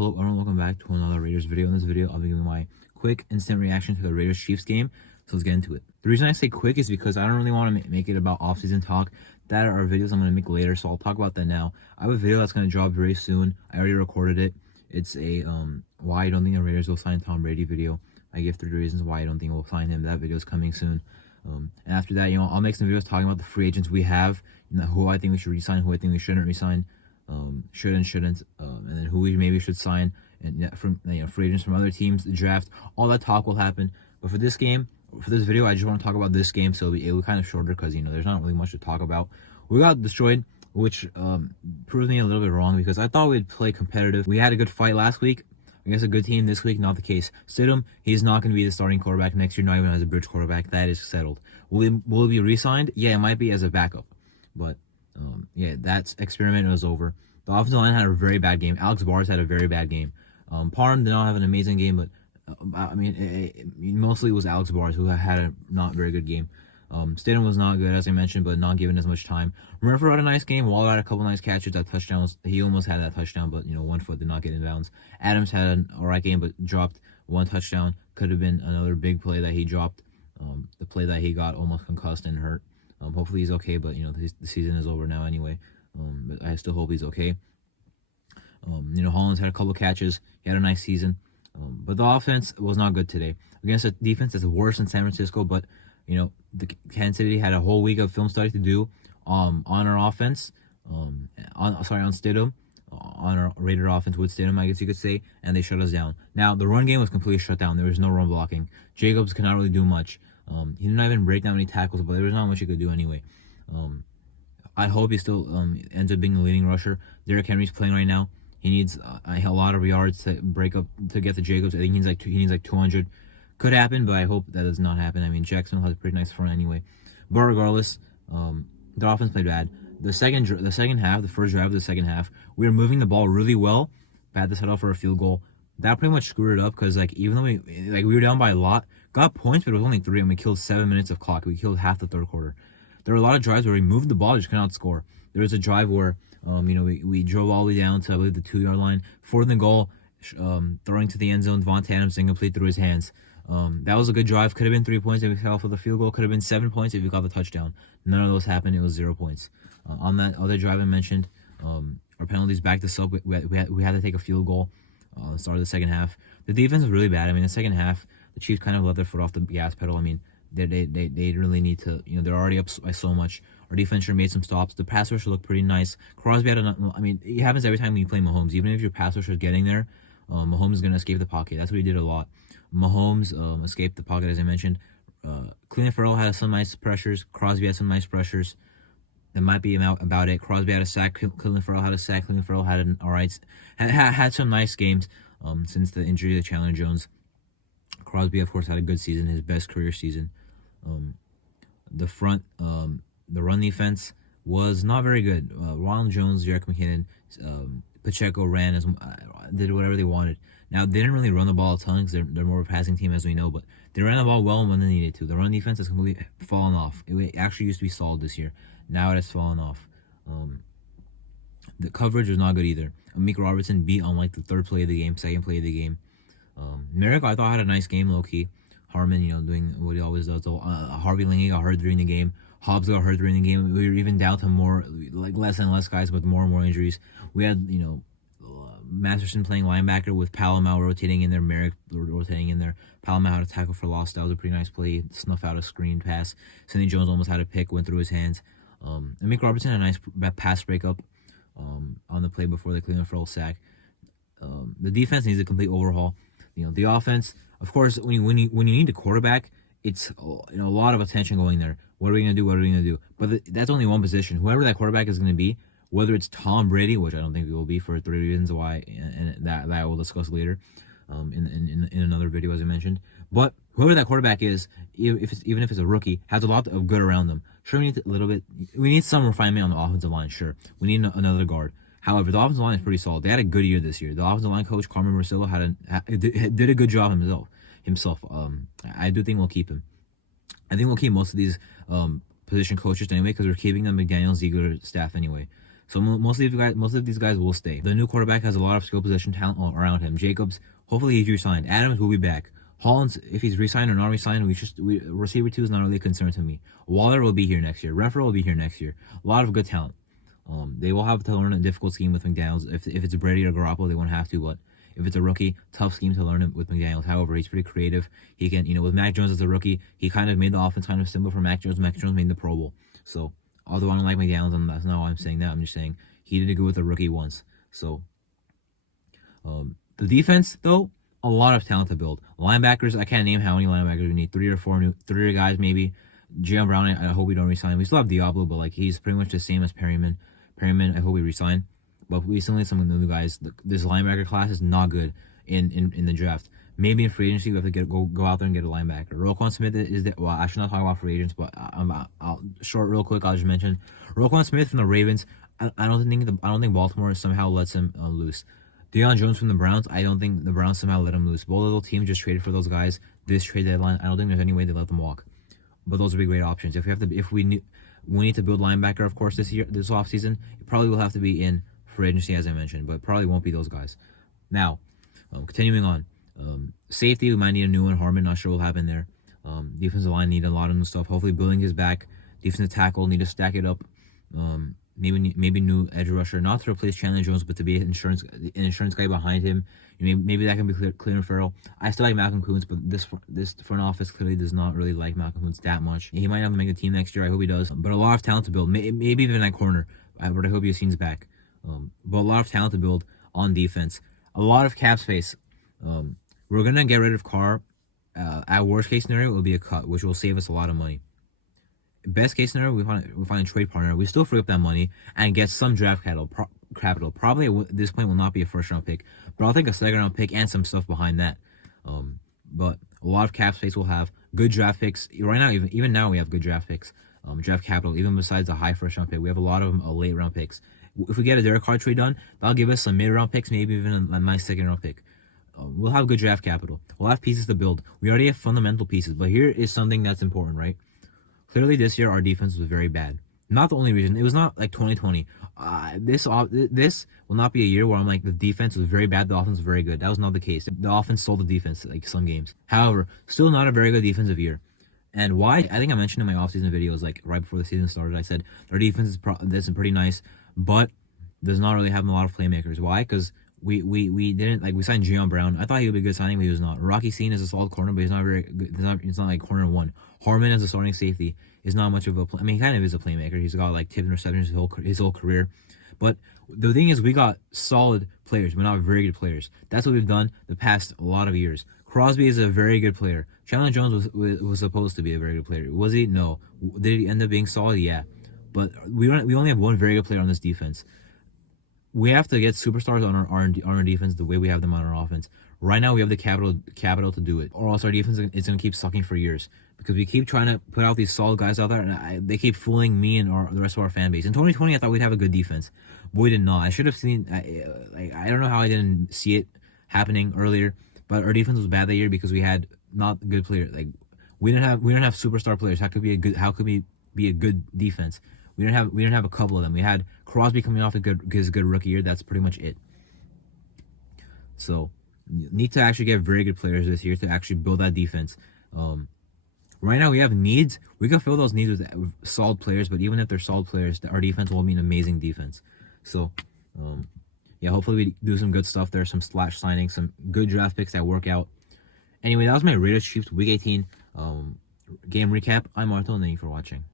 Hello everyone, welcome back to another Raiders video. In this video, I'll be giving my quick instant reaction to the Raiders-Chiefs game. So let's get into it. The reason I say quick is because I don't really want to make it about off-season talk. That are videos I'm going to make later, so I'll talk about that now. I have a video that's going to drop very soon. I already recorded it. It's a why I don't think the Raiders will sign Tom Brady video. I give 3 reasons why I don't think we'll sign him. That video is coming soon. And after that, I'll make some videos talking about the free agents we have, who I think we should resign, who I think we shouldn't resign. Shouldn't, and then who we maybe should sign, and from free agents from other teams, the draft, all that talk will happen. But for this game, for this video, I just want to talk about this game, so it will kind of shorter because there's not really much to talk about. We got destroyed, which proves me a little bit wrong because I thought we'd play competitive. We had a good fight last week against a good team. This week, not the case. Stidham, he's not going to be the starting quarterback next year, not even as a bridge quarterback. That is settled. Will he be re-signed? Yeah, it might be as a backup, but yeah, that experiment was over. The offensive line had a very bad game. Alex Bars had a very bad game. Parham did not have an amazing game, but mostly it was Alex Bars who had a not very good game. Stidham was not good, as I mentioned, but not given as much time. Murphy had a nice game. Waller had a couple nice catches. That touchdowns, he almost had that touchdown, but 1 foot did not get in bounds. Adams had an alright game, but dropped 1 touchdown. Could have been another big play that he dropped. The play that he got almost concussed and hurt. Hopefully he's okay, but the season is over now anyway. But I still hope he's okay. Hollins had a couple catches. He had a nice season. But the offense was not good today against a defense that's worse than San Francisco. But the Kansas City had a whole week of film study to do on our offense. On Stidham, on our Raider offense with Stidham, I guess you could say, and they shut us down. Now the run game was completely shut down. There was no run blocking. Jacobs could not really do much. He did not even break that many tackles, but there was not much he could do anyway. I hope he still ends up being the leading rusher. Derrick Henry's playing right now. He needs a lot of yards to break up to get to Jacobs. I think he needs like 200. Could happen, but I hope that does not happen. I mean, Jacksonville has a pretty nice front anyway. But regardless, the offense played bad. The second half, the first drive of the second half, we were moving the ball really well. Had to set up for a field goal. That pretty much screwed it up because even though we were down by a lot, got points, but it was only 3, and we killed 7 minutes of clock. We killed half the third quarter. There were a lot of drives where we moved the ball, just could not score. There was a drive where, we drove all the way down to, I believe, the 2-yard line. 4th and goal, throwing to the end zone. Devontae Adams incomplete through his hands. That was a good drive. Could have been 3 points if we fell for the field goal. Could have been 7 points if we got the touchdown. None of those happened. It was 0 points. On that other drive I mentioned, our penalties backed us up. We had to take a field goal. Start of the second half. The defense was really bad. I mean, the second half, the Chiefs kind of let their foot off the gas pedal. I mean, they really need to, they're already up by so much. Our defense should have made some stops. The pass rusher looked pretty nice. Crosby had it happens every time when you play Mahomes. Even if your pass rusher is getting there, Mahomes is going to escape the pocket. That's what he did a lot. Mahomes escaped the pocket, as I mentioned. Cleveland Farrell had some nice pressures. Crosby had some nice pressures. That might be about it. Crosby had a sack. Cleveland Farrell had a sack. Cleveland Farrell had an alright. Had some nice games since the injury to Chandler Jones. Crosby, of course, had a good season, his best career season. The run defense was not very good. Ronald Jones, Jerick McKinnon, Pacheco did whatever they wanted. Now, they didn't really run the ball a ton because they're more of a passing team, as we know, but they ran the ball well when they needed to. The run defense has completely fallen off. It actually used to be solid this year. Now it has fallen off. The coverage was not good either. Amik Robertson beat on the 3rd play of the game, 2nd play of the game. Merrick, I thought, had a nice game, low-key. Harmon, doing what he always does. Harvey Lange got hurt during the game. Hobbs got hurt during the game. We were even down to less and less guys with more and more injuries. We had, Masterson playing linebacker with Palomar rotating in there, Merrick rotating in there. Palomar had a tackle for loss. That was a pretty nice play. Snuff out a screen pass. Sidney Jones almost had a pick, went through his hands. Amik Robertson had a nice pass breakup on the play before the Cleveland Farrell sack. The defense needs a complete overhaul. The offense, of course, when you need a quarterback, it's a lot of attention going there. What are we gonna do? What are we gonna do? But that's only one position. Whoever that quarterback is gonna be, whether it's Tom Brady, which I don't think it will be for 3 reasons why, and that I will discuss later, in another video as I mentioned. But whoever that quarterback is, even if it's a rookie, has a lot of good around them. Sure, we need some refinement on the offensive line. Sure, we need another guard. However, the offensive line is pretty solid. They had a good year this year. The offensive line coach, Carmen Marcillo, did a good job himself. I do think we'll keep him. I think we'll keep most of these position coaches anyway because we're keeping the McDaniel Ziegler staff anyway. So most of these guys will stay. The new quarterback has a lot of skill position talent around him. Jacobs, hopefully he's re-signed. Adams will be back. Hollins, if he's re-signed or not re-signed, receiver 2 is not really a concern to me. Waller will be here next year. Renfrow will be here next year. A lot of good talent. They will have to learn a difficult scheme with McDaniels. If it's Brady or Garoppolo, they won't have to, but if it's a rookie, tough scheme to learn it with McDaniels. However, he's pretty creative. He can, with Mac Jones as a rookie, he kind of made the offense kind of similar for Mac Jones. Mac Jones made the Pro Bowl. So, although I don't like McDaniels, and that's not why I'm saying that. I'm just saying he did good with a rookie once. So, the defense, though, a lot of talent to build. Linebackers, I can't name how many linebackers we need. Three guys maybe. Jalen Brown, I hope we don't resign. We still have Diablo, but he's pretty much the same as Perryman. Perryman, I hope we resign. But we still need some of the new guys. This linebacker class is not good in the draft. Maybe in free agency we have to go out there and get a linebacker. Roquan Smith well, I should not talk about free agents, but I'll real quick. I'll just mention Roquan Smith from the Ravens. I don't think Baltimore somehow lets him loose. Deion Jones from the Browns. I don't think the Browns somehow let him loose. Both little teams just traded for those guys this trade deadline. I don't think there's any way they let them walk. But those would be great options. If we need to build linebacker, of course, this offseason, it probably will have to be in free agency, as I mentioned, but it probably won't be those guys. Now, continuing on. Safety, we might need a new one. Harmon, not sure what will happen there. Defensive line need a lot of new stuff. Hopefully, Billings is back. Defensive tackle, need to stack it up. Maybe new edge rusher, not to replace Chandler Jones, but to be an insurance guy behind him. Maybe that can be Cleveland Farrell. I still like Malcolm Koonce, but this front office clearly does not really like Malcolm Koonce that much. He might not make the team next year. I hope he does. But a lot of talent to build. Maybe even at corner. But I hope Yassine's back. But a lot of talent to build on defense. A lot of cap space. We're gonna get rid of Carr. At worst case scenario, it will be a cut, which will save us a lot of money. Best case scenario, we find a trade partner. We still free up that money and get some draft capital. Probably at this point will not be a first round pick, but I'll take a second round pick and some stuff behind that. But a lot of cap space. We'll have good draft picks right now. Even now we have good draft picks. Draft capital. Even besides a high first round pick, we have a lot of late round picks. If we get a Derek Carr trade done, that'll give us some mid round picks, maybe even a nice second round pick. We'll have good draft capital. We'll have pieces to build. We already have fundamental pieces, but here is something that's important, right? Clearly, this year our defense was very bad. Not the only reason. It was not like 2020. This will not be a year where I'm like the defense was very bad, the offense was very good. That was not the case. The offense stole the defense like some games. However, still not a very good defensive year. And why? I think I mentioned in my offseason videos, like right before the season started, I said our defense is pretty nice, but does not really have a lot of playmakers. Why? Because we signed Jalen Brown. I thought he would be a good signing, but he was not. Rocky Sean is a solid corner, but he's not very good. It's not like corner one. Harmon as a starting safety is not much of a. He kind of is a playmaker. He's got like 10 interceptions his whole career. But the thing is, we got solid players, but not very good players. That's what we've done the past a lot of years. Crosby is a very good player. Chandler Jones was supposed to be a very good player. Was he? No. Did he end up being solid? Yeah. But we only have one very good player on this defense. We have to get superstars on our defense the way we have them on our offense. Right now, we have the capital to do it, or else our defense is going to keep sucking for years because we keep trying to put out these solid guys out there, and they keep fooling me and the rest of our fan base. In 2020, I thought we'd have a good defense, but we did not. I should have seen. I don't know how I didn't see it happening earlier, but our defense was bad that year because we had not good players. Like we didn't have superstar players. How could we be a good defense? We didn't have a couple of them. We had Crosby coming off his good rookie year. That's pretty much it. So, need to actually get very good players this year to actually build that defense. Right now we have needs. We can fill those needs with solid players, but even if they're solid players, our defense won't be an amazing defense. So, yeah, hopefully we do some good stuff there, some splash signings, some good draft picks that work out. Anyway, that was my Raiders Chiefs Week 18 game recap. I'm Arthur, and thank you for watching.